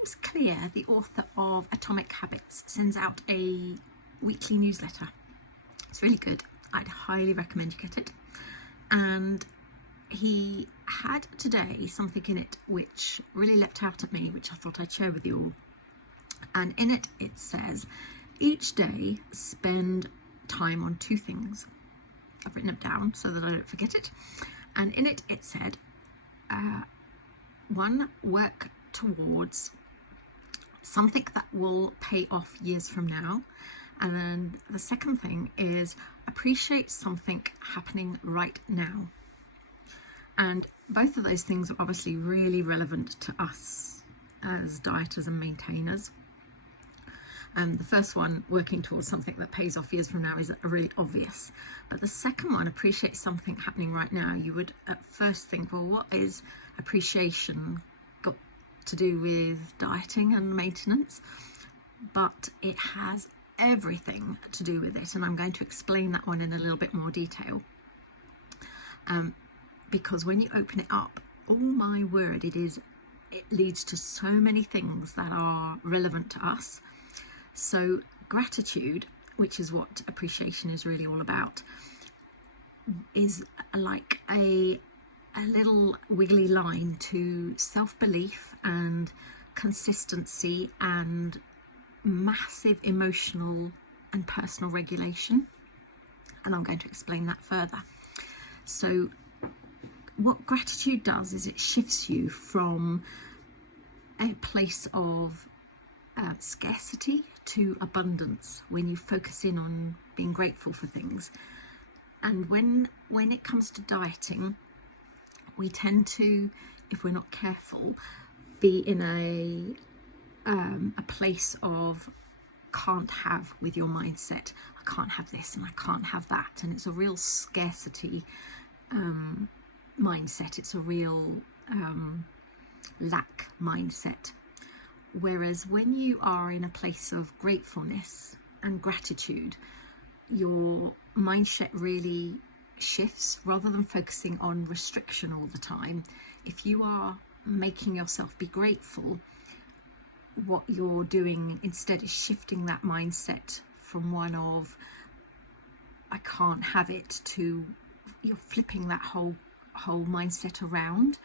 James Clear, the author of Atomic Habits, sends out a weekly newsletter. It's really good. I'd highly recommend you get it. And he had today something in it which really leapt out at me, which I thought I'd share with you all. And in it, it says, each day spend time on 2 things. I've written it down so that I don't forget it. And in it, it said, 1, work towards something that will pay off years from now. And then the second thing is appreciate something happening right now. And both of those things are obviously really relevant to us as dieters and maintainers. The first one, working towards something that pays off years from now, is really obvious. But the second one, appreciate something happening right now, you would at first think, well, what is appreciation got to do with dieting and maintenance? But it has everything to do with it, and I'm going to explain that one in a little bit more detail. Because when you open it up, oh my word, it leads to so many things that are relevant to us. So gratitude, which is what appreciation is really all about, is like a little wiggly line to self-belief and consistency and massive emotional and personal regulation. And I'm going to explain that further. So what gratitude does is it shifts you from a place of scarcity to abundance when you focus in on being grateful for things. And when it comes to dieting, we tend to, if we're not careful, be in a place of can't have with your mindset. I can't have this and I can't have that, and it's a real scarcity mindset. It's a real lack mindset. Whereas when you are in a place of gratefulness and gratitude, your mindset really shifts. Rather than focusing on restriction all the time, if you are making yourself be grateful, what you're doing instead is shifting that mindset from one of I can't have it to you're flipping that whole mindset around.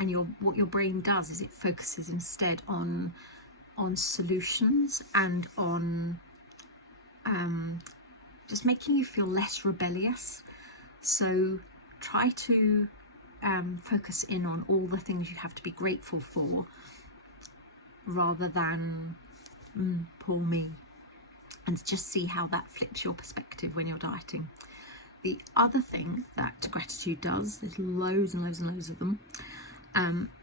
And what your brain does is it focuses instead on solutions and on just making you feel less rebellious. So try to focus in on all the things you have to be grateful for, rather than poor me, and just see how that flips your perspective when you're dieting. The other thing that gratitude does, there's loads and loads and loads of them,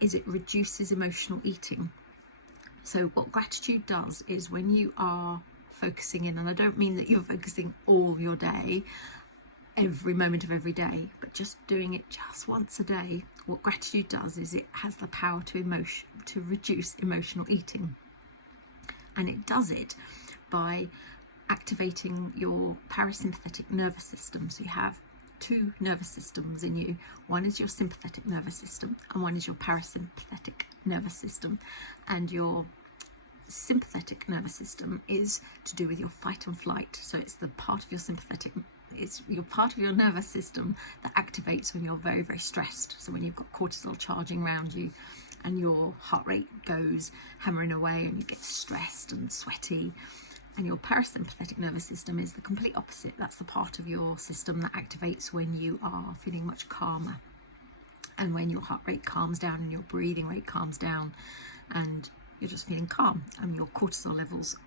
is it reduces emotional eating. So what gratitude does is when you are focusing in, and I don't mean that you're focusing all your day, every moment of every day, but just doing it just once a day, what gratitude does is it has the power to reduce emotional eating. And it does it by activating your parasympathetic nervous system. So you have 2 nervous systems in you. One is your sympathetic nervous system and one is your parasympathetic nervous system. And your sympathetic nervous system is to do with your fight and flight. So it's the part of your it's your part of your nervous system that activates when you're very, very stressed. So when you've got cortisol charging around you and your heart rate goes hammering away and you get stressed and sweaty. And your parasympathetic nervous system is the complete opposite. That's the part of your system that activates when you are feeling much calmer, and when your heart rate calms down and your breathing rate calms down and you're just feeling calm and your cortisol levels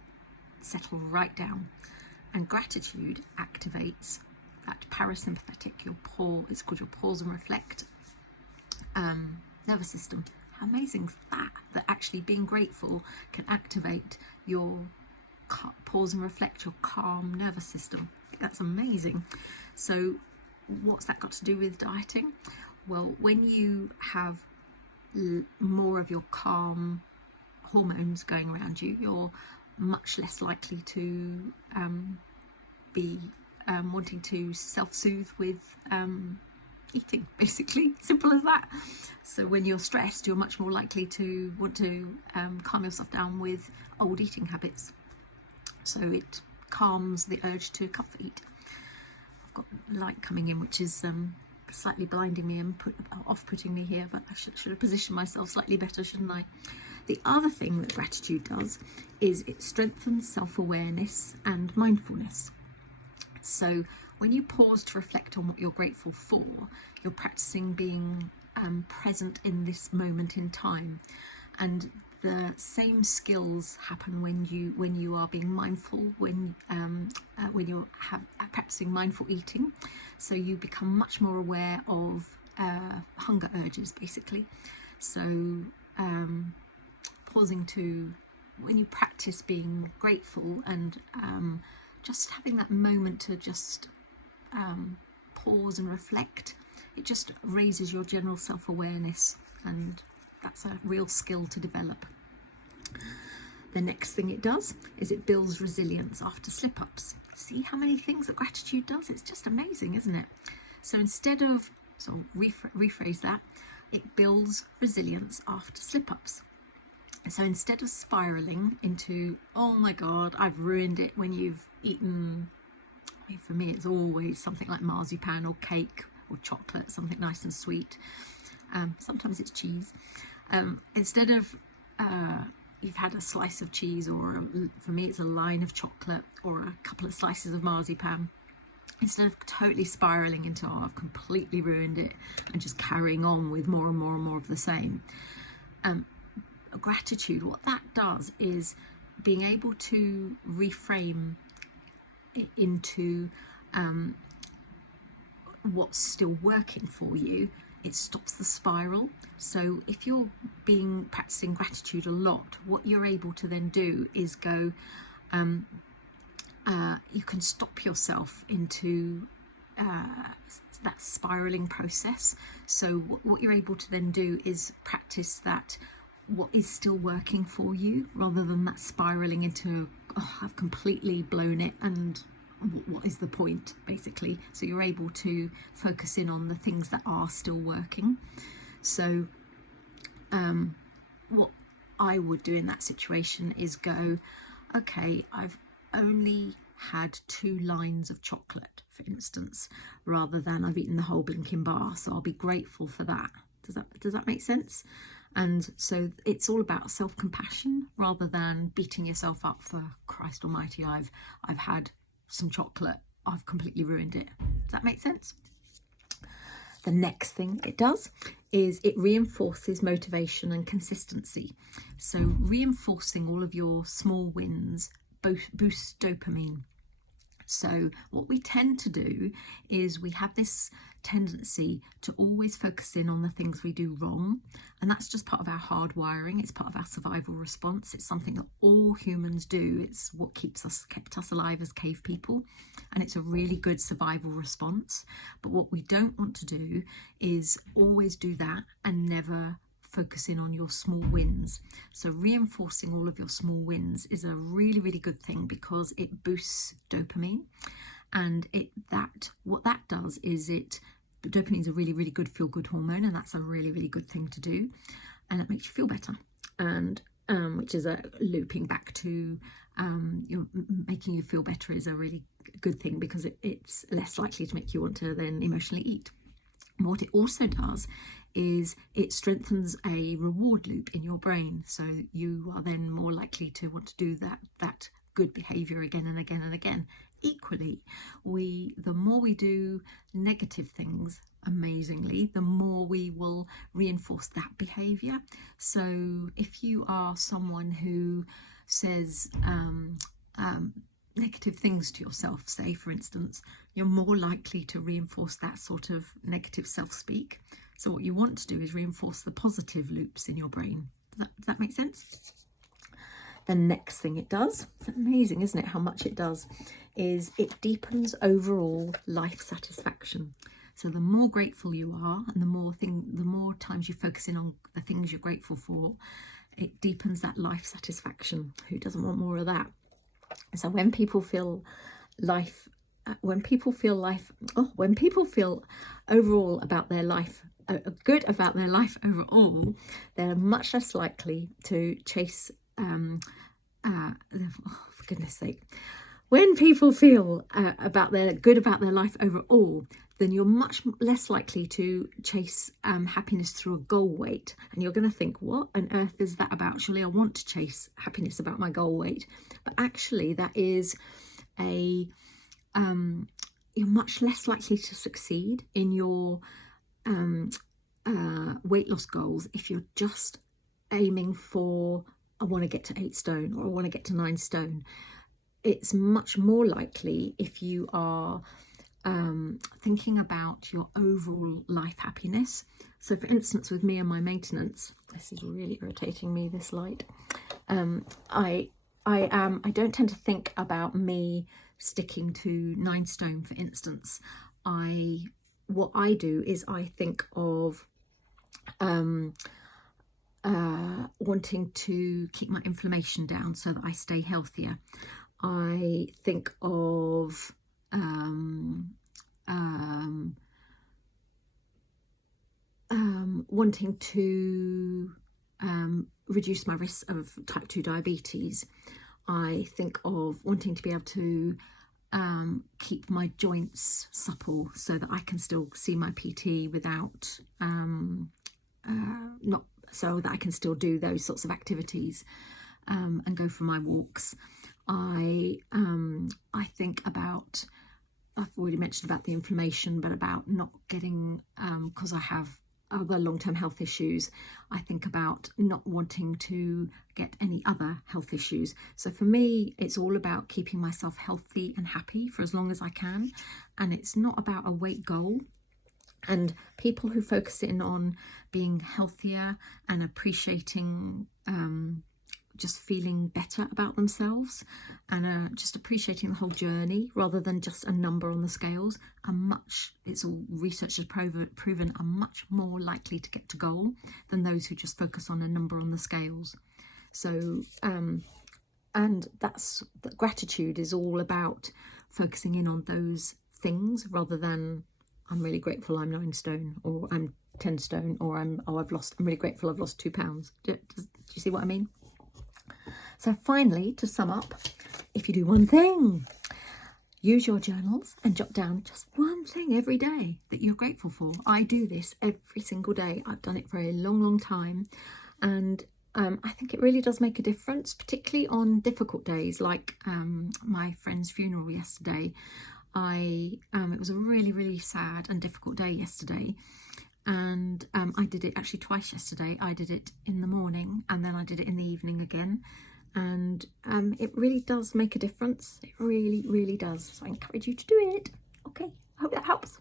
settle right down. And gratitude activates that parasympathetic, it's called your pause and reflect nervous system. How amazing is that? That actually being grateful can activate your pause and reflect, your calm nervous system. I think that's amazing. So what's that got to do with dieting? Well, when you have more of your calm hormones going around you, you're much less likely to be wanting to self-soothe with eating, basically. Simple as that. So when you're stressed, you're much more likely to want to calm yourself down with old eating habits. So it calms the urge to comfort eat. I've got light coming in, which is slightly blinding me and off-putting me here, but I should have positioned myself slightly better, shouldn't I? The other thing that gratitude does is it strengthens self-awareness and mindfulness. So when you pause to reflect on what you're grateful for, you're practicing being present in this moment in time. And the same skills happen when you are being mindful, when you're practicing mindful eating. So you become much more aware of hunger urges, basically. So pausing to, when you practice being grateful and just having that moment to just pause and reflect, it just raises your general self-awareness, and that's a real skill to develop. The next thing it does is it builds resilience after slip-ups. See how many things that gratitude does? It's just amazing, isn't it? So instead of, so rephrase that, it builds resilience after slip-ups. So instead of spiraling into, oh my God, I've ruined it, when you've eaten, for me it's always something like marzipan or cake or chocolate, something nice and sweet. Sometimes it's cheese. Instead of you've had a slice of cheese, or for me it's a line of chocolate or a couple of slices of marzipan, instead of totally spiraling into, oh, I've completely ruined it, and just carrying on with more and more and more of the same. Gratitude, what that does is being able to reframe it into what's still working for you. It stops the spiral. So if you're practicing gratitude a lot, what you're able to then do is go, you can stop yourself into that spiraling process. So what you're able to then do is practice that, what is still working for you, rather than that spiraling into, oh, I've completely blown it and what is the point, basically. So you're able to focus in on the things that are still working. So what I would do in that situation is go, okay, I've only had 2 lines of chocolate, for instance, rather than I've eaten the whole blinking bar, so I'll be grateful for that. Does that make sense? And so it's all about self-compassion rather than beating yourself up for, Christ almighty, I've had some chocolate, I've completely ruined it. Does that make sense? The next thing it does is it reinforces motivation and consistency. So reinforcing all of your small wins boosts dopamine. So what we tend to do is we have this tendency to always focus in on the things we do wrong, and that's just part of our hardwiring. It's part of our survival response. It's something that all humans do. It's what kept us alive as cave people, and it's a really good survival response. But what we don't want to do is always do that and never focus in on your small wins. So reinforcing all of your small wins is a really, really good thing, because it boosts dopamine, and what that does is dopamine is a really, really good feel-good hormone, and that's a really, really good thing to do, and it makes you feel better, and which is a looping back to making you feel better is a really good thing, because it's less likely to make you want to then emotionally eat. And what it also does is it strengthens a reward loop in your brain, so you are then more likely to want to do that good behavior again and again and again. Equally, the more we do negative things, amazingly, the more we will reinforce that behavior. So if you are someone who says negative things to yourself, say for instance, you're more likely to reinforce that sort of negative self-speak. So what you want to do is reinforce the positive loops in your brain. Does that make sense? The next thing it does, it's amazing, isn't it, how much it does, is it deepens overall life satisfaction. So the more grateful you are, and the more times you focus in on the things you're grateful for, it deepens that life satisfaction. Who doesn't want more of that? So when people feel life when people feel overall about their life, good about their life overall, they're much less likely to chase, for goodness sake, when people feel about their life overall, then you're much less likely to chase happiness through a goal weight. And you're going to think, what on earth is that about? Surely I want to chase happiness about my goal weight. But actually that is you're much less likely to succeed in your weight loss goals if you're just aiming for, I want to get to 8 stone or I want to get to 9 stone. It's much more likely if you are thinking about your overall life happiness. So for instance, with me and my maintenance, this is really irritating me, this light. I don't tend to think about me sticking to 9 stone, for instance. What I do is I think of wanting to keep my inflammation down so that I stay healthier. I think of wanting to reduce my risk of type 2 diabetes. I think of wanting to be able to keep my joints supple so that I can still see my PT without so that I can still do those sorts of activities and go for my walks. I think about, I've already mentioned about the inflammation, but about not getting, because I have other long-term health issues, I think about not wanting to get any other health issues. So for me, it's all about keeping myself healthy and happy for as long as I can. And it's not about a weight goal. And people who focus in on being healthier and appreciating just feeling better about themselves and just appreciating the whole journey rather than just a number on the scales, it's all research has proven are much more likely to get to goal than those who just focus on a number on the scales. So and gratitude is all about focusing in on those things rather than I'm really grateful I'm 9 stone or I'm 10 stone or I'm really grateful I've lost 2 pounds. Do you see what I mean? So finally, to sum up, if you do one thing, use your journals and jot down just one thing every day that you're grateful for. I do this every single day. I've done it for a long, long time. And I think it really does make a difference, particularly on difficult days like my friend's funeral yesterday. It was a really, really sad and difficult day yesterday. And I did it actually twice yesterday. I did it in the morning and then I did it in the evening again. And it really does make a difference. It really, really does. So I encourage you to do it. Okay, I hope that helps.